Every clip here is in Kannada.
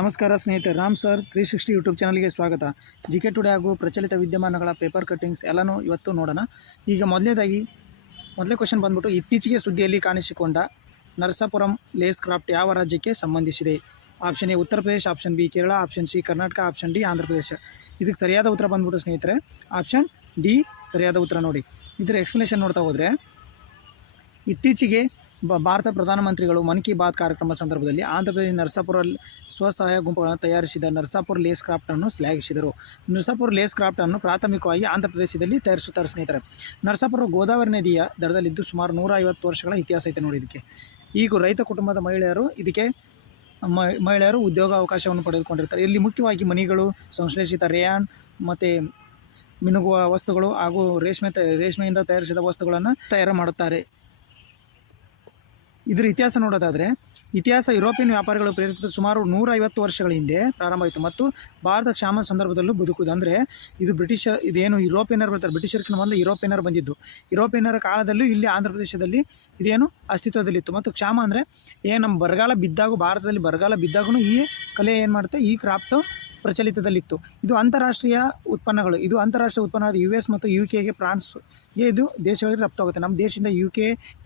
ನಮಸ್ಕಾರ ಸ್ನೇಹಿತರೆ, ರಾಮ್ ಸರ್ 360 ಯೂಟ್ಯೂಬ್ ಚಾನಲ್ಗೆ ಸ್ವಾಗತ. ಜಿಕೆ ಟುಡೇ ಹಾಗೂ ಪ್ರಚಲಿತ ವಿದ್ಯಮಾನಗಳ ಪೇಪರ್ ಕಟ್ಟಿಂಗ್ಸ್ ಎಲ್ಲನೂ ಇವತ್ತು ನೋಡೋಣ. ಈಗ ಮೊದಲೇ ಕ್ವಶನ್ ಬಂದ್ಬಿಟ್ಟು, ಇತ್ತೀಚೆಗೆ ಸುದ್ದಿಯಲ್ಲಿ ಕಾಣಿಸಿಕೊಂಡ ನರಸಾಪುರಂ ಲೇಸ್ ಕ್ರಾಫ್ಟ್ ಯಾವ ರಾಜ್ಯಕ್ಕೆ ಸಂಬಂಧಿಸಿದೆ? Option A Uttar Pradesh, option B Kerala, option C Karnataka, option D Andhra Pradesh. ಇದಕ್ಕೆ ಸರಿಯಾದ ಉತ್ತರ ಬಂದ್ಬಿಟ್ಟು ಸ್ನೇಹಿತರೆ ಆಪ್ಷನ್ ಡಿ ಸರಿಯಾದ ಉತ್ತರ. ನೋಡಿ, ಇದರ ಎಕ್ಸ್ಪ್ಲನೇಷನ್ ನೋಡ್ತಾ ಹೋದರೆ, ಇತ್ತೀಚೆಗೆ ಭಾರತ ಪ್ರಧಾನಮಂತ್ರಿಗಳು ಮನ್ ಕಿ ಬಾತ್ ಕಾರ್ಯಕ್ರಮ ಸಂದರ್ಭದಲ್ಲಿ ಆಂಧ್ರಪ್ರದೇಶ ನರಸಾಪುರ ಸ್ವಸಹಾಯ ಗುಂಪುಗಳನ್ನು ತಯಾರಿಸಿದ ನರಸಾಪುರ ಲೇಸ್ ಕ್ರಾಫ್ಟನ್ನು ಶ್ಲಾಘಿಸಿದರು. ನರಸಾಪುರ ಲೇಸ್ ಕ್ರಾಫ್ಟನ್ನು ಪ್ರಾಥಮಿಕವಾಗಿ ಆಂಧ್ರಪ್ರದೇಶದಲ್ಲಿ ತಯಾರಿಸುತ್ತಾರೆ ಸ್ನೇಹಿತರೆ. ನರಸಾಪುರ ಗೋದಾವರಿ ನದಿಯ ದಡದಲ್ಲಿದ್ದು ಸುಮಾರು 150 ವರ್ಷಗಳ ಇತಿಹಾಸ ಐತೆ ನೋಡಿ. ಇದಕ್ಕೆ ಈಗ ರೈತ ಕುಟುಂಬದ ಮಹಿಳೆಯರು ಉದ್ಯೋಗ ಅವಕಾಶವನ್ನು ಪಡೆದುಕೊಂಡಿರ್ತಾರೆ. ಇಲ್ಲಿ ಮುಖ್ಯವಾಗಿ ಮಣಿಗಳು, ಸಂಶ್ಲೇಷಿತ ರೇಯಾನ್ ಮತ್ತು ಮಿನುಗುವ ವಸ್ತುಗಳು ಹಾಗೂ ರೇಷ್ಮೆಯಿಂದ ತಯಾರಿಸಿದ ವಸ್ತುಗಳನ್ನು ತಯಾರು ಮಾಡುತ್ತಾರೆ. ಇದರ ಇತಿಹಾಸ ನೋಡೋದಾದರೆ, ಇತಿಹಾಸ ಯುರೋಪಿಯನ್ ವ್ಯಾಪಾರಿಗಳು ಪ್ರೇರಿತ ಸುಮಾರು 150 ವರ್ಷಗಳ ಹಿಂದೆ ಪ್ರಾರಂಭವಾಯಿತು ಮತ್ತು ಭಾರತ ಕ್ಷಾಮ ಸಂದರ್ಭದಲ್ಲೂ ಬದುಕುವುದು. ಅಂದರೆ ಇದೇನು ಯುರೋಪಿಯನ್ನರು ಬರ್ತಾರೆ, ಬ್ರಿಟಿಷರ್ಕಿಂತ ಮೊದಲು ಯುರೋಪಿಯನ್ನರು ಬಂದಿದ್ದು. ಯುರೋಪಿಯನ್ನರ ಕಾಲದಲ್ಲೂ ಇಲ್ಲಿ ಆಂಧ್ರ ಪ್ರದೇಶದಲ್ಲಿ ಇದೇನು ಅಸ್ತಿತ್ವದಲ್ಲಿತ್ತು. ಮತ್ತು ಕ್ಷಾಮ ಅಂದರೆ ನಮ್ಮ ಬರಗಾಲ ಬಿದ್ದಾಗ, ಭಾರತದಲ್ಲಿ ಬರಗಾಲ ಬಿದ್ದಾಗೂ ಈ ಕಲೆ ಏನು ಮಾಡುತ್ತೆ, ಈ ಕ್ರಾಫ್ಟು ಪ್ರಚಲಿತದಲ್ಲಿತ್ತು. ಇದು ಅಂತಾರಾಷ್ಟ್ರೀಯ ಉತ್ಪನ್ನಗಳು. ಇದು ಅಂತಾರಾಷ್ಟ್ರೀಯ ಉತ್ಪನ್ನವಾದ US ಮತ್ತು UK, ಫ್ರಾನ್ಸ್ಗೆ ಇದು ದೇಶಗಳಿಗೆ ರಫ್ತಾಗುತ್ತೆ. ನಮ್ಮ ದೇಶದಿಂದ UK,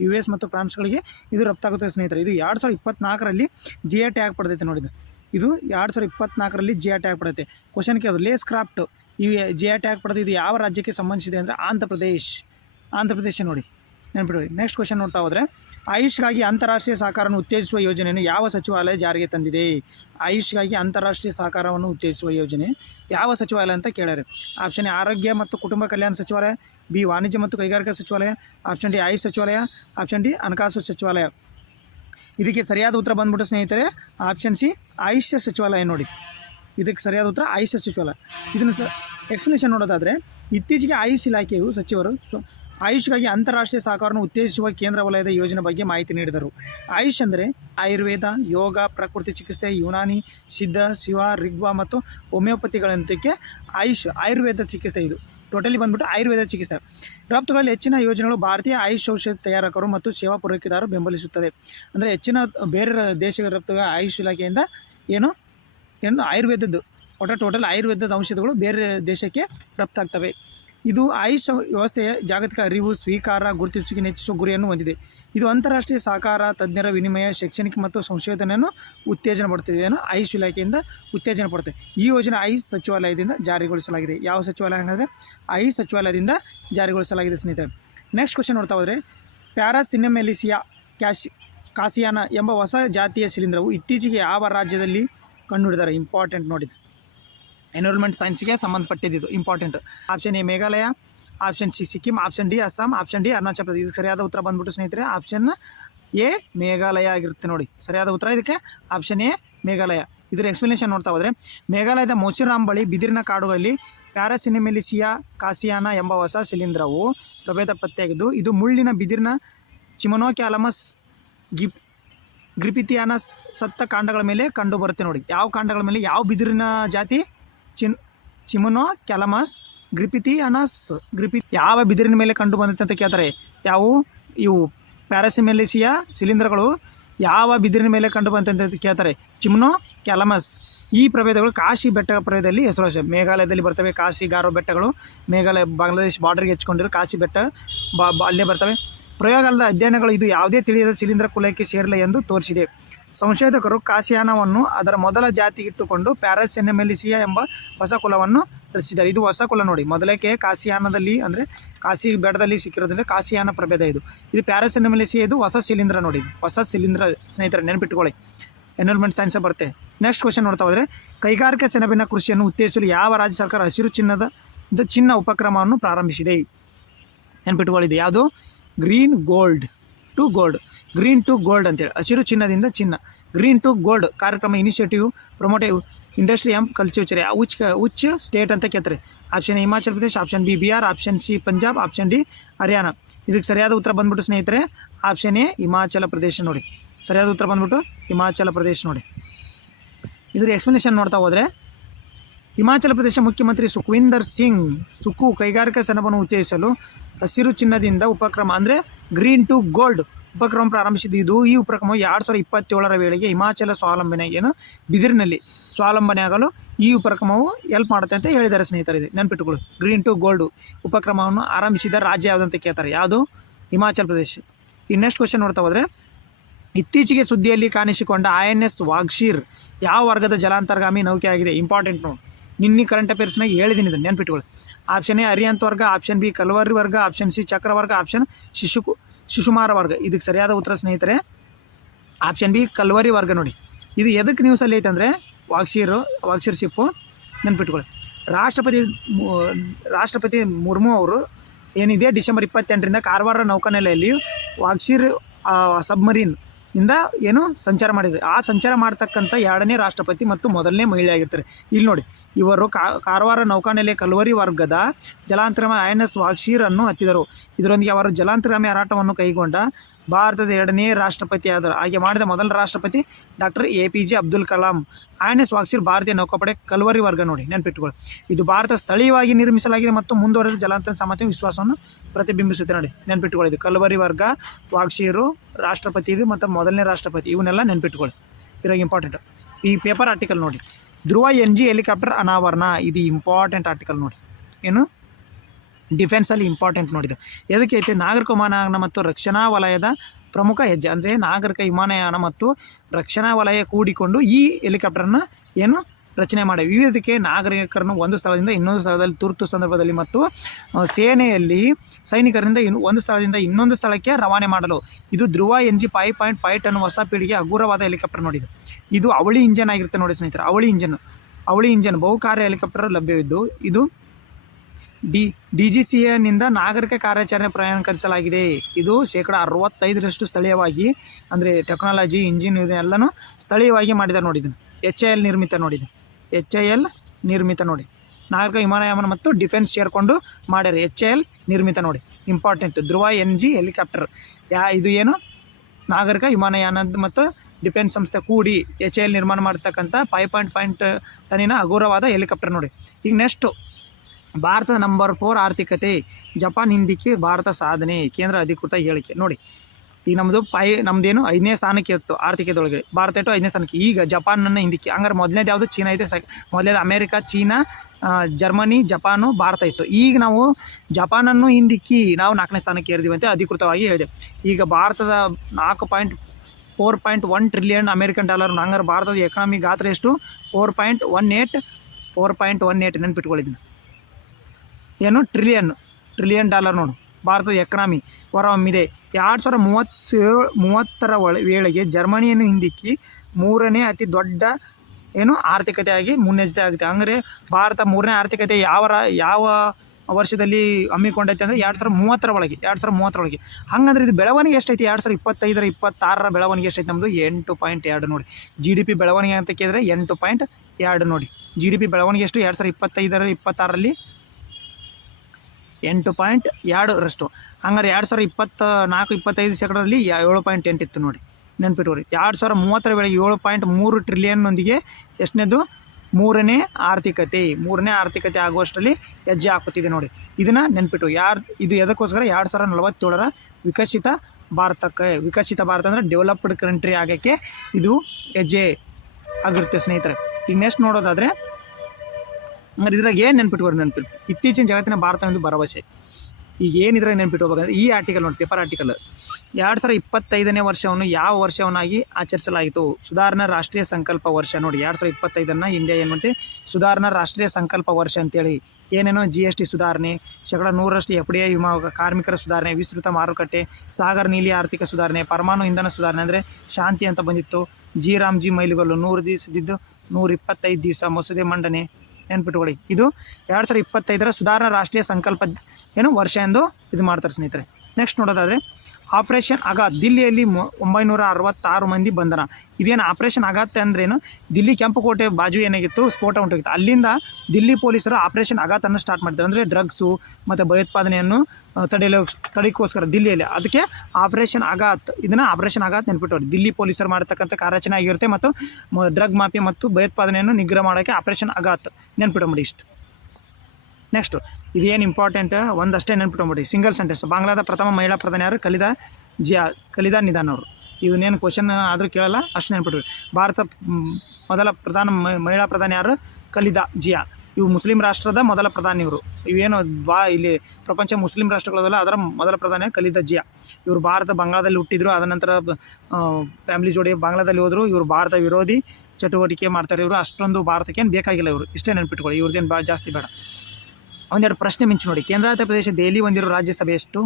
US ಮತ್ತು ಫ್ರಾನ್ಸ್ಗಳಿಗೆ ಇದು ರಫ್ತಾಗುತ್ತೆ ಸ್ನೇಹಿತರೆ. ಇದು 2024ರಲ್ಲಿ GI ಟ್ಯಾಗ್ ಪಡೆದೈತೆ ನೋಡಿದ್ದು. ಇದು 2024ರಲ್ಲಿ GI ಟ್ಯಾಗ್ ಪಡೆದೈತೆ. ಕ್ವಶನ್ ಕೇಳಿದ್ರು, ಲೇಸ್ ಕ್ರಾಫ್ಟ್ ಈ GI ಟ್ಯಾಗ್ ಪಡೆದು ಇದು ಯಾವ ರಾಜ್ಯಕ್ಕೆ ಸಂಬಂಧಿಸಿದೆ ಅಂದರೆ ಆಂಧ್ರ ಪ್ರದೇಶ ನೋಡಿ, ನೆನಪಿಡಿ. ನೆಕ್ಸ್ಟ್ ಕ್ವಶನ್ ನೋಡ್ತಾ ಹೋದರೆ, ಆಯುಷ್ಗಾಗಿ ಅಂತಾರಾಷ್ಟ್ರೀಯ ಸಹಕಾರವನ್ನು ಉತ್ತೇಜಿಸುವ ಯೋಜನೆಯನ್ನು ಯಾವ ಸಚಿವಾಲಯ ಜಾರಿಗೆ ತಂದಿದೆ? ಆಯುಷ್ಗಾಗಿ ಅಂತಾರಾಷ್ಟ್ರೀಯ ಸಹಕಾರವನ್ನು ಉತ್ತೇಜಿಸುವ ಯೋಜನೆ ಯಾವ ಸಚಿವಾಲಯ ಅಂತ ಕೇಳ್ಯಾರೆ. ಆಪ್ಷನ್ ಎ ಆರೋಗ್ಯ ಮತ್ತು ಕುಟುಂಬ ಕಲ್ಯಾಣ ಸಚಿವಾಲಯ, ಬಿ ವಾಣಿಜ್ಯ ಮತ್ತು ಕೈಗಾರಿಕಾ ಸಚಿವಾಲಯ, ಆಪ್ಷನ್ ಡಿ ಆಯುಷ್ ಸಚಿವಾಲಯ, ಆಪ್ಷನ್ ಡಿ ಹಣಕಾಸು ಸಚಿವಾಲಯ. ಇದಕ್ಕೆ ಸರಿಯಾದ ಉತ್ತರ ಬಂದ್ಬಿಟ್ಟು ಸ್ನೇಹಿತರೆ ಆಪ್ಷನ್ ಸಿ ಆಯುಷ್ ಸಚಿವಾಲಯ ನೋಡಿ. ಇದಕ್ಕೆ ಸರಿಯಾದ ಉತ್ತರ ಆಯುಷ್ ಸಚಿವಾಲಯ. ಇದನ್ನು ಎಕ್ಸ್ಪ್ಲನೇಷನ್ ನೋಡೋದಾದರೆ, ಇತ್ತೀಚೆಗೆ ಆಯುಷ್ ಇಲಾಖೆಯು ಸಚಿವರು ಆಯುಷ್ಗಾಗಿ ಅಂತಾರಾಷ್ಟ್ರೀಯ ಸಹಕಾರವನ್ನು ಉತ್ತೇಜಿಸುವ ಕೇಂದ್ರ ವಲಯದ ಯೋಜನೆ ಬಗ್ಗೆ ಮಾಹಿತಿ ನೀಡಿದರು. ಆಯುಷ್ ಅಂದರೆ ಆಯುರ್ವೇದ, ಯೋಗ, ಪ್ರಕೃತಿ ಚಿಕಿತ್ಸೆ, ಯುನಾನಿ, ಸಿದ್ಧ, ಶಿವ, ರಿಗ್ವಾ ಮತ್ತು ಹೋಮಿಯೋಪತಿಗಳಂತಕ್ಕೆ ಆಯುರ್ವೇದ ಚಿಕಿತ್ಸೆ. ಇದು ಟೋಟಲಿ ಬಂದ್ಬಿಟ್ಟು ಆಯುರ್ವೇದ ಚಿಕಿತ್ಸೆ. ರಫ್ತುಗಳಲ್ಲಿ ಹೆಚ್ಚಿನ ಯೋಜನೆಗಳು ಭಾರತೀಯ ಆಯುಷ್ ಔಷಧ ತಯಾರಕರು ಮತ್ತು ಸೇವಾ ಪೂರೈಕೆದಾರರು ಬೆಂಬಲಿಸುತ್ತದೆ. ಅಂದರೆ ಹೆಚ್ಚಿನ ಬೇರೆ ದೇಶಗಳ ರಫ್ತು ಆಯುಷ್ ಇಲಾಖೆಯಿಂದ ಏನು ಆಯುರ್ವೇದದ್ದು ಟೋಟಲ್ ಆಯುರ್ವೇದದ ಔಷಧಗಳು ಬೇರೆ ದೇಶಕ್ಕೆ ರಫ್ತಾಗ್ತವೆ. ಇದು ಆಯುಷ್ ವ್ಯವಸ್ಥೆಯ ಜಾಗತಿಕ ಅರಿವು, ಸ್ವೀಕಾರ, ಗುರುತಿಸುವಿಕೆ ಹೆಚ್ಚಿಸುವ ಗುರಿಯನ್ನು ಹೊಂದಿದೆ. ಇದು ಅಂತಾರಾಷ್ಟ್ರೀಯ ಸಹಕಾರ, ತಜ್ಞರ ವಿನಿಮಯ, ಶೈಕ್ಷಣಿಕ ಮತ್ತು ಸಂಶೋಧನೆಯನ್ನು ಉತ್ತೇಜನ ಪಡುತ್ತದೆ. ಆಯುಷ್ ಇಲಾಖೆಯಿಂದ ಉತ್ತೇಜನ ಪಡುತ್ತೆ. ಈ ಯೋಜನೆ ಆಯುಷ್ ಸಚಿವಾಲಯದಿಂದ ಜಾರಿಗೊಳಿಸಲಾಗಿದೆ. ಯಾವ ಸಚಿವಾಲಯ ಅಂದರೆ ಆಯುಷ್ ಸಚಿವಾಲಯದಿಂದ ಜಾರಿಗೊಳಿಸಲಾಗಿದೆ ಸ್ನೇಹಿತರೆ. ನೆಕ್ಸ್ಟ್ ಕ್ವಶನ್ ನೋಡ್ತಾ ಹೋದರೆ, ಪ್ಯಾರಾಸಿನೆಮೆಲಿಸಿಯಾ ಕಾಸಿಯಾನ ಎಂಬ ಹೊಸ ಜಾತಿಯ ಶಿಲೀಂಧ್ರವು ಇತ್ತೀಚೆಗೆ ಯಾವ ರಾಜ್ಯದಲ್ಲಿ ಕಂಡುಹಿಡಿದಾರೆ? ಇಂಪಾರ್ಟೆಂಟ್ ನೋಡಿದೆ, ಎನ್ವಿರಾನ್ಮೆಂಟ್ ಸೈನ್ಸ್ಗೆ ಸಂಬಂಧಪಟ್ಟಿದ್ದು important. Option A Meghalaya, option C Sikkim, option D Assam, option D Arunachal Pradesh. ಇದಕ್ಕೆ ಸರಿಯಾದ ಉತ್ತರ ಬಂದ್ಬಿಟ್ಟು ಸ್ನೇಹಿತರೆ ಆಪ್ಷನ್ ಎ ಮೇಘಾಲಯ ಆಗಿರುತ್ತೆ ನೋಡಿ. ಸರಿಯಾದ ಉತ್ತರ ಇದಕ್ಕೆ ಆಪ್ಷನ್ ಎ ಮೇಘಾಲಯ. ಇದರ ಎಕ್ಸ್ಪ್ಲನೇಷನ್ ನೋಡ್ತಾ ಹೋದರೆ, ಮೇಘಾಲಯದ ಮೋಸಿರಾಮ್ ಬಳಿ ಬಿದಿರಿನ ಕಾಡುಗಳಲ್ಲಿ ಪ್ಯಾರಾಸಿನೆಮೆಲಿಸಿಯಾ ಕಾಸಿಯಾನ ಎಂಬ ಹೊಸ ಶಿಲೀಂಧ್ರವು ಪ್ರಭೇದ ಪತ್ತೆಯಾಗಿದ್ದು, ಇದು ಮುಳ್ಳಿನ ಬಿದಿರಿನ ಚಿಮೊನೋಕ್ಯಾಲಮಸ್ ಗ್ರಿಪಿಥಿಯಾನಸ್ ಸತ್ತ ಕಾಂಡಗಳ ಮೇಲೆ ಕಂಡು ಬರುತ್ತೆ ನೋಡಿ. ಯಾವ ಕಾಂಡಗಳ ಮೇಲೆ, ಯಾವ ಬಿದಿರಿನ ಜಾತಿ? ಚಿಮೊನೋಕ್ಯಾಲಮಸ್ ಗ್ರಿಪಿಥಿಯಾನಸ್. ಯಾವ ಬಿದಿರಿನ ಮೇಲೆ ಕಂಡು ಬಂದಿದೆ ಅಂತ ಕೇಳ್ತಾರೆ. ಇವು ಪ್ಯಾರಾಸಿಮೆಲಿಸಿಯಾ ಶಿಲೀಂಧ್ರಗಳು ಯಾವ ಬಿದಿರಿನ ಮೇಲೆ ಕಂಡು ಬಂದಂತ ಕೇಳ್ತಾರೆ. ಚಿಮೊನೋಕ್ಯಾಲಮಸ್. ಈ ಪ್ರಭೇದಗಳು ಕಾಶಿ ಬೆಟ್ಟ ಪ್ರಭೇದದಲ್ಲಿ ಹೆಸರುವಾಸಿ. ಮೇಘಾಲಯದಲ್ಲಿ ಬರ್ತವೆ ಕಾಶಿ, ಗಾರೋ ಬೆಟ್ಟಗಳು. ಮೇಘಾಲಯ ಬಾಂಗ್ಲಾದೇಶ್ ಬಾರ್ಡರ್ಗೆ ಹೆಚ್ಕೊಂಡಿರೋ ಕಾಶಿ ಬೆಟ್ಟ ಅಲ್ಲೇ ಬರ್ತವೆ. ಪ್ರಯೋಗಾಲಯದ ಅಧ್ಯಯನಗಳು ಇದು ಯಾವುದೇ ತಿಳಿಯದ ಶಿಲೀಂಧ್ರ ಕುಲಕ್ಕೆ ಸೇರಿಲ್ಲ ಎಂದು ತೋರಿಸಿದೆ. ಸಂಶೋಧಕರು ಕಾಸಿಯಾನವನ್ನು ಅದರ ಮೊದಲ ಜಾತಿ ಇಟ್ಟುಕೊಂಡು ಪ್ಯಾರಾಸಿನೆಮೆಲಿಸಿಯಾ ಎಂಬ ಹೊಸ ಕುಲವನ್ನು ರಚಿಸಿದ್ದಾರೆ. ಇದು ಹೊಸ ಕುಲ ನೋಡಿ. ಮೊದಲಕ್ಕೆ ಕಾಸಿಯಾನದಲ್ಲಿ ಅಂದರೆ ಕಾಶಿ ಬೆಟ್ಟದಲ್ಲಿ ಸಿಕ್ಕಿರೋದ್ರಿಂದ ಕಾಸಿಯಾನ ಪ್ರಭೇದ ಇದು ಪ್ಯಾರಾಸಿನೆಮೆಲಿಸಿಯಾ. ಇದು ಹೊಸ ಶಿಲೀಂಧ್ರ ನೋಡಿ. ಹೊಸ ಶಿಲೀಂಧ್ರ ಸ್ನೇಹಿತರೆ ನೆನಪಿಟ್ಕೊಳ್ಳಿ, ಎನ್ವಿರಾನ್ಮೆಂಟ್ ಸೈನ್ಸ್ ಬರುತ್ತೆ. ನೆಕ್ಸ್ಟ್ ಕ್ವಶನ್ ನೋಡ್ತಾ ಹೋದರೆ, ಕೈಗಾರಿಕಾ ಸೆಣಬಿನ ಕೃಷಿಯನ್ನು ಉತ್ತೇಜಿಸಲು ಯಾವ ರಾಜ್ಯ ಸರ್ಕಾರ ಹಸಿರು ಚಿನ್ನ ಉಪಕ್ರಮವನ್ನು ಪ್ರಾರಂಭಿಸಿದೆ? ನೆನಪಿಟ್ಕೊಳ್ಳಿದೆ. ಯಾವುದು? ಗ್ರೀನ್ ಟು ಗೋಲ್ಡ್ ಅಂತೇಳಿ, ಹಸಿರು ಚಿನ್ನದಿಂದ ಚಿನ್ನ. ಗ್ರೀನ್ ಟು ಗೋಲ್ಡ್ ಕಾರ್ಯಕ್ರಮ initiative promotive industry and culture ಉಚ್ಚ ಸ್ಟೇಟ್ ಅಂತ ಕೇಳ್ತಾರೆ. Option A Himachal Pradesh, option B Bihar, option C Punjab, option D Haryana. ಇದಕ್ಕೆ ಸರಿಯಾದ ಉತ್ತರ ಬಂದ್ಬಿಟ್ಟು ಸ್ನೇಹಿತರೆ ಆಪ್ಷನ್ ಎ ಹಿಮಾಚಲ ಪ್ರದೇಶ ನೋಡಿ. ಸರಿಯಾದ ಉತ್ತರ ಬಂದ್ಬಿಟ್ಟು ಹಿಮಾಚಲ ಪ್ರದೇಶ ನೋಡಿ. ಇದರ ಎಕ್ಸ್ಪ್ಲನೇಷನ್ ನೋಡ್ತಾ ಹೋದರೆ, ಹಿಮಾಚಲ ಪ್ರದೇಶ ಮುಖ್ಯಮಂತ್ರಿ ಸುಖ್ವಿಂದರ್ ಸಿಂಗ್ ಸುಕ್ಕು ಕೈಗಾರಿಕಾ ಸೆಣಬನ್ನು ಉತ್ತೇಜಿಸಲು ಹಸಿರು ಚಿನ್ನದಿಂದ ಉಪಕ್ರಮ ಅಂದರೆ ಗ್ರೀನ್ ಟು ಗೋಲ್ಡ್ ಉಪಕ್ರಮ ಪ್ರಾರಂಭಿಸಿದ್ದು. ಈ ಉಪಕ್ರಮವು 2027ರ ವೇಳೆಗೆ ಹಿಮಾಚಲ ಸ್ವಾವಲಂಬನೆ ಬಿದಿರಿನಲ್ಲಿ ಸ್ವಾವಲಂಬನೆ ಆಗಲು ಈ ಉಪಕ್ರಮವು ಹೆಲ್ಪ್ ಮಾಡುತ್ತೆ ಅಂತ ಹೇಳಿದ್ದಾರೆ ಸ್ನೇಹಿತರೆ. ನೆನ್ಪಿಟ್ಟುಕೊಳ್ಳಿ. ಗ್ರೀನ್ ಟು ಗೋಲ್ಡ್ ಉಪಕ್ರಮವನ್ನು ಆರಂಭಿಸಿದ ರಾಜ್ಯ ಯಾವುದಂತ ಕೇಳ್ತಾರೆ. ಯಾವುದು? ಹಿಮಾಚಲ ಪ್ರದೇಶ. ಈ ನೆಕ್ಸ್ಟ್ ಕ್ವಶನ್ ನೋಡ್ತಾ ಹೋದರೆ, ಇತ್ತೀಚೆಗೆ ಸುದ್ದಿಯಲ್ಲಿ ಕಾಣಿಸಿಕೊಂಡ INS ವಾಗ್ಶೀರ್ ಯಾವ ವರ್ಗದ ಜಲಾಂತರ್ಗಾಮಿ ನೌಕೆ ಆಗಿದೆ? ಇಂಪಾರ್ಟೆಂಟ್ ನೋಡಿ. ನಿನ್ನೆ ಕರೆಂಟ್ ಅಫೇರ್ಸ್ನಾಗ ಹೇಳಿದ್ದೀನಿ ಇದನ್ನು, ನೆನ್ಪಿಟ್ಕೊಳ್ಳಿ. ಆಪ್ಷನ್ ಎ ಅರಿಹಂತ್ ವರ್ಗ, ಆಪ್ಷನ್ ಬಿ ಕಲ್ವರಿ ವರ್ಗ, ಆಪ್ಷನ್ ಸಿ ಚಕ್ರವರ್ಗ, ಆಪ್ಷನ್ ಶಿಶುಮಾರ ವರ್ಗ. ಇದಕ್ಕೆ ಸರಿಯಾದ ಉತ್ತರ ಸ್ನೇಹಿತರೆ ಆಪ್ಷನ್ ಬಿ ಕಲ್ವರಿ ವರ್ಗ ನೋಡಿ. ಇದು ಎದಕ್ಕೆ ನ್ಯೂಸಲ್ಲಿ ಐತೆ ಅಂದರೆ ವಾಗ್ಶೀರ್ ಶಿಪ್ಪು ನೆನ್ಪಿಟ್ಕೊಳ್ಳಿ. ರಾಷ್ಟ್ರಪತಿ ಮುರ್ಮು ಅವರು ಏನಿದೆ ಡಿಸೆಂಬರ್ 28ರಿಂದ ಕಾರವಾರ ನೌಕಾನೆಲೆಯಲ್ಲಿ ವಾಗ್ಶೀರ್ ಸಬ್ಮರೀನ್ ಇಂದ ಸಂಚಾರ ಮಾಡಿದ್ದಾರೆ. ಆ ಸಂಚಾರ ಮಾಡ್ತಕ್ಕಂಥ 2ನೇ ರಾಷ್ಟ್ರಪತಿ ಮತ್ತು ಮೊದಲನೇ ಮಹಿಳೆ ಆಗಿರ್ತಾರೆ. ಇಲ್ಲಿ ನೋಡಿ, ಇವರು ಕಾರವಾರ ನೌಕಾನೆಲೆ ಕಲ್ವರಿ ವರ್ಗದ ಜಲಾಂತರ್ಗಾಮಿ INS ವಾಗ್ಶೀರ್ ಅನ್ನು ಹತ್ತಿದರು. ಇದರೊಂದಿಗೆ ಅವರು ಜಲಾಂತರ್ಗಾಮಿ ಹಾರಾಟವನ್ನು ಕೈಗೊಂಡ ಭಾರತದ 2ನೇ ರಾಷ್ಟ್ರಪತಿ ಆದರು. ಹಾಗೆ ಮಾಡಿದ ಮೊದಲ ರಾಷ್ಟ್ರಪತಿ doctor APJ Abdul Kalam. INS ವಾಗ್ಶೀರ್ ಭಾರತೀಯ ನೌಕಾಪಡೆ ಕಲ್ವರಿ ವರ್ಗ ನೋಡಿ, ನೆನ್ಪಿಟ್ಟುಕೊಳ್ಳಿ. ಇದು ಭಾರತ ಸ್ಥಳೀಯವಾಗಿ ನಿರ್ಮಿಸಲಾಗಿದೆ ಮತ್ತು ಮುಂದುವರೆದ ಜಲಾಂತರ ಸಾಮರ್ಥ್ಯ ವಿಶ್ವಾಸವನ್ನು ಪ್ರತಿಬಿಂಬಿಸುತ್ತೆ ನೋಡಿ, ನೆನ್ಪಿಟ್ಟುಕೊಳ್ಳಿ. ಇದು ಕಲ್ವರಿ ವರ್ಗ, ವಾಗ್ಶೀರು, ರಾಷ್ಟ್ರಪತಿ ಇದು ಮತ್ತು ಮೊದಲನೇ ರಾಷ್ಟ್ರಪತಿ, ಇವನ್ನೆಲ್ಲ ನೆನ್ಪಿಟ್ಕೊಳ್ಳಿ. ಇರೋದು ಇಂಪಾರ್ಟೆಂಟ್. ಈ ಪೇಪರ್ ಆರ್ಟಿಕಲ್ ನೋಡಿ, ಧ್ರುವ NG ಹೆಲಿಕಾಪ್ಟರ್ ಅನಾವರಣ. ಇದು ಇಂಪಾರ್ಟೆಂಟ್ ಆರ್ಟಿಕಲ್ ನೋಡಿ. ಡಿಫೆನ್ಸಲ್ಲಿ ಇಂಪಾರ್ಟೆಂಟ್ ನೋಡಿದ್ದು. ಎದಕ್ಕೆ ಐತೆ? ನಾಗರಿಕ ವಿಮಾನಯಾನ ಮತ್ತು ರಕ್ಷಣಾ ವಲಯದ ಪ್ರಮುಖ ಹೆಜ್ಜೆ. ಅಂದರೆ ನಾಗರಿಕ ವಿಮಾನಯಾನ ಮತ್ತು ರಕ್ಷಣಾ ವಲಯ ಕೂಡಿಕೊಂಡು ಈ ಹೆಲಿಕಾಪ್ಟರ್ನ ರಚನೆ ಮಾಡಿ ವಿವಿಧಕ್ಕೆ ನಾಗರಿಕರನ್ನು ಒಂದು ಸ್ಥಳದಿಂದ ಇನ್ನೊಂದು ಸ್ಥಳದಲ್ಲಿ ತುರ್ತು ಸಂದರ್ಭದಲ್ಲಿ ಮತ್ತು ಸೇನೆಯಲ್ಲಿ ಸೈನಿಕರಿಂದ ಒಂದು ಸ್ಥಳದಿಂದ ಇನ್ನೊಂದು ಸ್ಥಳಕ್ಕೆ ರವಾನೆ ಮಾಡಲು. ಇದು ಧ್ರುವ NG 5.5 ಟನ್ ಹೊಸ ಪೀಳಿಗೆ ಹಗುರವಾದ ಹೆಲಿಕಾಪ್ಟರ್ ನೋಡಿದ್ದು. ಇದು ಅವಳಿ ಇಂಜನ್ ಆಗಿರುತ್ತೆ ನೋಡಿ ಸ್ನೇಹಿತರೆ. ಅವಳಿ ಇಂಜನ್ ಬಹುಕಾರ್ಯ ಹೆಲಿಕಾಪ್ಟರ್ ಲಭ್ಯವಿದ್ದು ಇದು DGCAನಿಂದ ನಾಗರಿಕ ಕಾರ್ಯಾಚರಣೆ ಪ್ರಯಾಣೀಕರಿಸಲಾಗಿದೆ. ಇದು 65% ಸ್ಥಳೀಯವಾಗಿ, ಅಂದರೆ ಟೆಕ್ನಾಲಜಿ, ಇಂಜಿನ್ ಇದೆಲ್ಲನೂ ಸ್ಥಳೀಯವಾಗಿ ಮಾಡಿದ್ದಾರೆ ನೋಡಿದ್ದು. HAL ನಿರ್ಮಿತ ನೋಡಿ. ನಾಗರಿಕ ವಿಮಾನಯಾನ ಮತ್ತು ಡಿಫೆನ್ಸ್ ಸೇರಿಕೊಂಡು ಮಾಡ್ಯಾರ. HAL ನಿರ್ಮಿತ ನೋಡಿ, ಇಂಪಾರ್ಟೆಂಟ್. ಧ್ರುವ NG ಹೆಲಿಕಾಪ್ಟರ್ ಇದು ನಾಗರಿಕ ವಿಮಾನಯಾನದ ಮತ್ತು ಡಿಫೆನ್ಸ್ ಸಂಸ್ಥೆ ಕೂಡಿ HAL ನಿರ್ಮಾಣ ಮಾಡತಕ್ಕಂಥ 5.5 ಟನ್ನಿನ ಹಗುರವಾದ ಹೆಲಿಕಾಪ್ಟರ್ ನೋಡಿ. ಈಗ ನೆಕ್ಸ್ಟು ಭಾರತದ ನಂಬರ್ 4 ಆರ್ಥಿಕತೆ. ಜಪಾನ್ ಹಿಂದಿಕ್ಕಿ ಭಾರತ ಸಾಧನೆ. ಕೇಂದ್ರ ಅಧಿಕೃತ ಹೇಳಿಕೆ ನೋಡಿ. ಈಗ ನಮ್ಮದೇನು 5ನೇ ಸ್ಥಾನಕ್ಕೆ ಇತ್ತು ಆರ್ಥಿಕತೆಯೊಳಗೆ. ಭಾರತ ಇಟ್ಟು 5ನೇ ಸ್ಥಾನಕ್ಕೆ. ಈಗ ಜಪಾನನ್ನು ಹಿಂದಿಕ್ಕಿ. ಹಂಗಾರೆ ಮೊದಲನೇದು ಯಾವುದು? ಚೀನಾ ಐತೆ. ಮೊದಲೇದು America, China, Germany, Japan, Bharat ಇತ್ತು. ಈಗ ನಾವು ಜಪಾನನ್ನು ಹಿಂದಿಕ್ಕಿ ನಾವು 4ನೇ ಸ್ಥಾನಕ್ಕೆ ಏರಿದೀವಿ ಅಂತ ಅಧಿಕೃತವಾಗಿ ಹೇಳಿದೆ. ಈಗ ಭಾರತದ 4.1 ಟ್ರಿಲಿಯನ್ ಅಮೇರಿಕನ್ ಡಾಲರ್. ಹಂಗಾರೆ ಭಾರತದ ಎಕಾನಮಿ ಗಾತ್ರ ಎಷ್ಟು? 4.18 ನೆನ್ಪಿಟ್ಕೊಳ್ಳಿದ್ದೀನಿ. ಟ್ರಿಲಿಯನ್ ಡಾಲರ್ ನೋಡು ಭಾರತದ ಎಕನಾಮಿ ಹೊರಹೊಮ್ಮಿದೆ. 2030ರ ವೇಳೆಗೆ ಜರ್ಮನಿಯನ್ನು ಹಿಂದಿಕ್ಕಿ 3ನೇ ಅತಿ ದೊಡ್ಡ ಆರ್ಥಿಕತೆಯಾಗಿ ಮುನ್ನೆಜ್ಜೆ ಆಗುತ್ತೆ. ಅಂದರೆ ಭಾರತ 3ನೇ ಆರ್ಥಿಕತೆ ಯಾವ ವರ್ಷದಲ್ಲಿ ಹಮ್ಮಿಕೊಂಡೈತೆ ಅಂದರೆ 2030ರ ಒಳಗೆ. ಹಂಗಂದ್ರೆ ಇದು ಬೆಳವಣಿಗೆ ಎಷ್ಟೈತಿ? 2025-26ರ ಬೆಳವಣಿಗೆ ಎಷ್ಟೈತಿ ನಮ್ಮದು? 8.2 ನೋಡಿ. GDP ಬೆಳವಣಿಗೆ ಅಂತ ಕೇಳಿದ್ರೆ 8.2 ನೋಡಿ. GDP ಬೆಳವಣಿಗೆ ಎಷ್ಟು? 2025-26ರಲ್ಲಿ 8.2ರಷ್ಟು. ಹಂಗಾರೆ 2024-25 7.8 ಇತ್ತು ನೋಡಿ, ನೆನ್ಪಿಟ್ಕೋರಿ. 2030ರ ವೇಳೆಗೆ 7.3 ಟ್ರಿಲಿಯನ್ನೊಂದಿಗೆ ಎಷ್ಟನೇದು? 3ನೇ ಆರ್ಥಿಕತೆ ಆಗುವಷ್ಟರಲ್ಲಿ ಹೆಜ್ಜೆ ಹಾಕುತ್ತಿದೆ ನೋಡಿ. ಇದನ್ನು ನೆನ್ಪಿಟ್ಟು. ಇದು ಎದಕ್ಕೋಸ್ಕರ? 2047ರ ವಿಕಸಿತ ಭಾರತ ಅಂದರೆ ಡೆವಲಪ್ಡ್ ಕಂಟ್ರಿ ಆಗೋಕ್ಕೆ ಇದು ಹೆಜ್ಜೆ ಆಗಿರುತ್ತೆ ಸ್ನೇಹಿತರೆ. ಈಗ ನೆಕ್ಸ್ಟ್ ನೋಡೋದಾದರೆ, ಹಂಗಾರೆ ಇದ್ರಾಗ ಏನು ನೆನ್ಪಿಟ್ಟು ಇತ್ತೀಚಿನ ಜಗತ್ತಿನ ಭಾರತ ಒಂದು ಭರವಸೆ. ಈಗ ಏನಿದ್ರೆ ನೆನ್ಪಿಟ್ಟು ಹೋಗ್ಬೇಕಂದ್ರೆ ಈ ಆರ್ಟಿಕಲ್ ನೋಡಿ, ಪೇಪರ್ ಆರ್ಟಿಕಲ್. 2025ನೇ ವರ್ಷವನ್ನು ಯಾವ ವರ್ಷವನ್ನಾಗಿ ಆಚರಿಸಲಾಯಿತು? ಸುಧಾರಣಾ ರಾಷ್ಟ್ರೀಯ ಸಂಕಲ್ಪ ವರ್ಷ ನೋಡಿ. 2025 ಇಂಡಿಯಾ ಏನು ಮಾಡುತ್ತೆ? ಸುಧಾರಣಾ ರಾಷ್ಟ್ರೀಯ ಸಂಕಲ್ಪ ವರ್ಷ ಅಂತೇಳಿ. ಏನೇನೋ GST ಸುಧಾರಣೆ, 100% FDI ವಿಮಾ, ಕಾರ್ಮಿಕರ ಸುಧಾರಣೆ, ವಿಸ್ತೃತ ಮಾರುಕಟ್ಟೆ, ಸಾಗರ ನೀಲಿ ಆರ್ಥಿಕ ಸುಧಾರಣೆ, ಪರಮಾಣು ಇಂಧನ ಸುಧಾರಣೆ ಅಂದರೆ ಶಾಂತಿ ಅಂತ ಬಂದಿತ್ತು. G ಮೈಲಿಗಲ್ಲು 100 ದಿವಸದಿದ್ದು 125 ದಿವಸ ಮಸೂದೆ ಮಂಡನೆ, ನೆನ್ಪಿಟ್ಕೊಳ್ಳಿ. ಇದು 2025ರ ಸುಧಾರಣಾ ರಾಷ್ಟ್ರೀಯ ಸಂಕಲ್ಪ ವರ್ಷ ಎಂದು ಇದು ಮಾಡ್ತಾರೆ ಸ್ನೇಹಿತರೆ. ನೆಕ್ಸ್ಟ್ ನೋಡೋದಾದರೆ ಆಪರೇಷನ್ ಆಘಾತ್. ದಿಲ್ಲಿಯಲ್ಲಿ 966 ಮಂದಿ ಬಂಧನ. ಇದೇನು ಆಪರೇಷನ್ ಆಘಾತ್ ಅಂದ್ರೇನು? ದಿಲ್ಲಿ ಕೆಂಪುಕೋಟೆ ಬಾಜು ಏನಾಗಿತ್ತು? ಸ್ಫೋಟ ಉಂಟಾಗಿತ್ತು. ಅಲ್ಲಿಂದ ದಿಲ್ಲಿ ಪೊಲೀಸರು ಆಪರೇಷನ್ ಆಘಾತನ್ನು ಸ್ಟಾರ್ಟ್ ಮಾಡ್ತಾರೆ. ಅಂದರೆ ಡ್ರಗ್ಸು ಮತ್ತು ಭಯೋತ್ಪಾದನೆಯನ್ನು ತಡೆಗೋಸ್ಕರ ದಿಲ್ಲಿಯಲ್ಲಿ. ಅದಕ್ಕೆ ಆಪರೇಷನ್ ಆಘಾತ್. ಇದನ್ನು ಆಪರೇಷನ್ ಆಘಾತ್ ನೆನ್ಪಿಟ್ಟವ್ರು. ದಿಲ್ಲಿ ಪೊಲೀಸರು ಮಾಡತಕ್ಕಂಥ ಕಾರ್ಯಾಚರಣೆ ಆಗಿರುತ್ತೆ ಮತ್ತು ಡ್ರಗ್ ಮಾಫಿಯಾ ಮತ್ತು ಭಯೋತ್ಪಾದನೆಯನ್ನು ನಿಗ್ರಹ ಮಾಡೋಕ್ಕೆ ಆಪರೇಷನ್ ಆಘಾತ್ ನೆನ್ಪಿಟ್ಕೊಂಬಿಡಿ. ಇಷ್ಟು. ನೆಕ್ಸ್ಟು ಇದೇನು ಇಂಪಾರ್ಟೆಂಟ್ ಒಂದಷ್ಟೇ ನೆನ್ಪಿಟ್ಕೊಂಬಿಡಿ. Single sentence. ಬಾಂಗ್ಲಾದ ಪ್ರಥಮ ಮಹಿಳಾ ಪ್ರಧಾನಿ ಯಾರು? ಖಲೀದಾ ಜಿಯಾ ಖಲೀದಾ ನಿಧಾನ್ ಅವರು. ಇವನ್ನೇನು ಕ್ವಶನ್ ಆದರೂ ಕೇಳಲ್ಲ, ಅಷ್ಟು ನೆನ್ಪಿಟ್ರಿ. ಭಾರತ ಮೊದಲ ಮಹಿಳಾ ಪ್ರಧಾನಿ ಯಾರು? ಖಲೀದಾ ಜಿಯಾ. ಇವು ಮುಸ್ಲಿಂ ರಾಷ್ಟ್ರದ ಮೊದಲ ಪ್ರಧಾನಿ ಇವರು. ಇವೇನು ಇಲ್ಲಿ ಪ್ರಪಂಚ ಮುಸ್ಲಿಂ ರಾಷ್ಟ್ರಗಳದಲ್ಲ, ಅದರ ಮೊದಲ ಪ್ರಧಾನಿ ಖಲೀದಾ ಜಿಯಾ. ಇವರು ಬಾಂಗ್ಲಾದಲ್ಲಿ ಹುಟ್ಟಿದ್ರು. ಅದ ನಂತರ ಫ್ಯಾಮಿಲಿ ಜೋಡಿ ಬಾಂಗ್ಲಾದಲ್ಲಿ ಹೋದರು. ಇವರು ಭಾರತ ವಿರೋಧಿ ಚಟುವಟಿಕೆ ಮಾಡ್ತಾರೆ. ಇವರು ಅಷ್ಟೊಂದು ಭಾರತಕ್ಕೆ ಏನು ಬೇಕಾಗಿಲ್ಲ. ಇವರು ಇಷ್ಟೇ ನೆನ್ಪಿಟ್ಕೊಳ್ಳಿ, ಇವ್ರದ್ದೇನು ಜಾಸ್ತಿ ಬೇಡ. ಒಂದೆರಡು ಪ್ರಶ್ನೆ ಮಿಂಚು ನೋಡಿ. ಕೇಂದ್ರಾಡಳಿತ ಪ್ರದೇಶ ದೆಹಲಿ ಹೊಂದಿರೋ ರಾಜ್ಯಸಭೆ ಎಷ್ಟು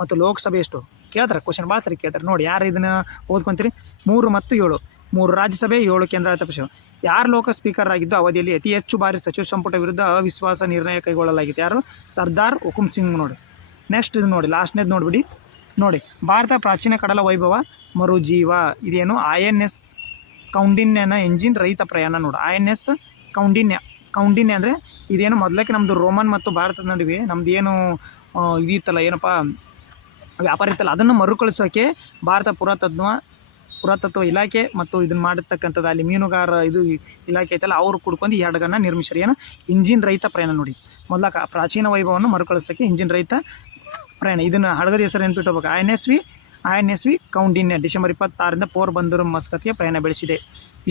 ಮತ್ತು ಲೋಕಸಭೆ ಎಷ್ಟು ಕೇಳ್ತಾರೆ. ಕ್ವಶನ್ ಭಾಳ ಸರಿ ಕೇಳ್ತಾರೆ ನೋಡಿ. ಯಾರು ಇದನ್ನು ಓದ್ಕೊಂತೀರಿ? 3 ಮತ್ತು 7. 3 ರಾಜ್ಯಸಭೆ, 7 ಕೇಂದ್ರಾಡಳಿತ ಪ್ರದೇಶ. ಯಾರು ಲೋಕ ಸ್ಪೀಕರ್ ಆಗಿದ್ದು ಅವಧಿಯಲ್ಲಿ ಅತಿ ಹೆಚ್ಚು ಬಾರಿ ಸಚಿವ ಸಂಪುಟ ವಿರುದ್ಧ ಅವಿಶ್ವಾಸ ನಿರ್ಣಯ ಕೈಗೊಳ್ಳಲಾಗಿದೆ? ಯಾರು? ಸರ್ದಾರ್ ಹುಕುಮ್ ಸಿಂಗ್. ನೋಡಿ ನೆಕ್ಸ್ಟ್ ಇದು ನೋಡಿ, ಲಾಸ್ಟ್ನೇದು ನೋಡಿಬಿಡಿ. ನೋಡಿ, ಭಾರತ ಪ್ರಾಚೀನ ಕಡಲ ವೈಭವ ಮರುಜೀವ. ಇದೇನು? INS ಕೌಂಡಿನ್ಯನ ಎಂಜಿನ್ ರಹಿತ ಪ್ರಯಾಣ. ನೋಡಿ, INS ಕೌಂಡಿನ್ಯ ಅಂದರೆ ಇದೇನು ಮೊದಲಕ್ಕೆ ನಮ್ಮದು ರೋಮನ್ ಮತ್ತು ಭಾರತದ ನಡುವೆ ನಮ್ದು ಏನು ಇದಿತ್ತಲ್ಲ, ಏನಪ್ಪ ವ್ಯಾಪಾರ ಇತ್ತಲ್ಲ, ಅದನ್ನು ಮರುಕಳಿಸೋಕ್ಕೆ ಭಾರತ ಪುರಾತತ್ವ ಇಲಾಖೆ ಮತ್ತು ಇದನ್ನು ಮಾಡಿರ್ತಕ್ಕಂಥದ್ದು ಅಲ್ಲಿ ಮೀನುಗಾರ ಇದು ಇಲಾಖೆ ಐತಲ್ಲ, ಅವರು ಕುಡ್ಕೊಂಡು ಈ ಹಡಗನ್ನು ನಿರ್ಮಿಸ್ಯಾರ. ಏನು? ಇಂಜಿನ್ ರಹಿತ ಪ್ರಯಾಣ. ನೋಡಿ, ಮೊದಲ ಪ್ರಾಚೀನ ವೈಭವವನ್ನು ಮರುಕಳಿಸೋಕ್ಕೆ ಇಂಜಿನ್ ರಹಿತ ಪ್ರಯಾಣ. ಇದನ್ನು ಹಡಗದ ಹೆಸರು ನೆನ್ಪಿಟ್ಕೋಬೇಕು. INSV ಕೌಂಡಿನ್ಯ ಡಿಸೆಂಬರ್ 26ರಿಂದ ಪೋರ್ಬಂದರ್ ಮಸ್ಕತ್ಗೆ ಪ್ರಯಾಣ ಬೆಳೆಸಿದೆ.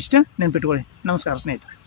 ಇಷ್ಟು ನೆನ್ಪಿಟ್ಕೊಳ್ಳಿ. ನಮಸ್ಕಾರ ಸ್ನೇಹಿತರೆ.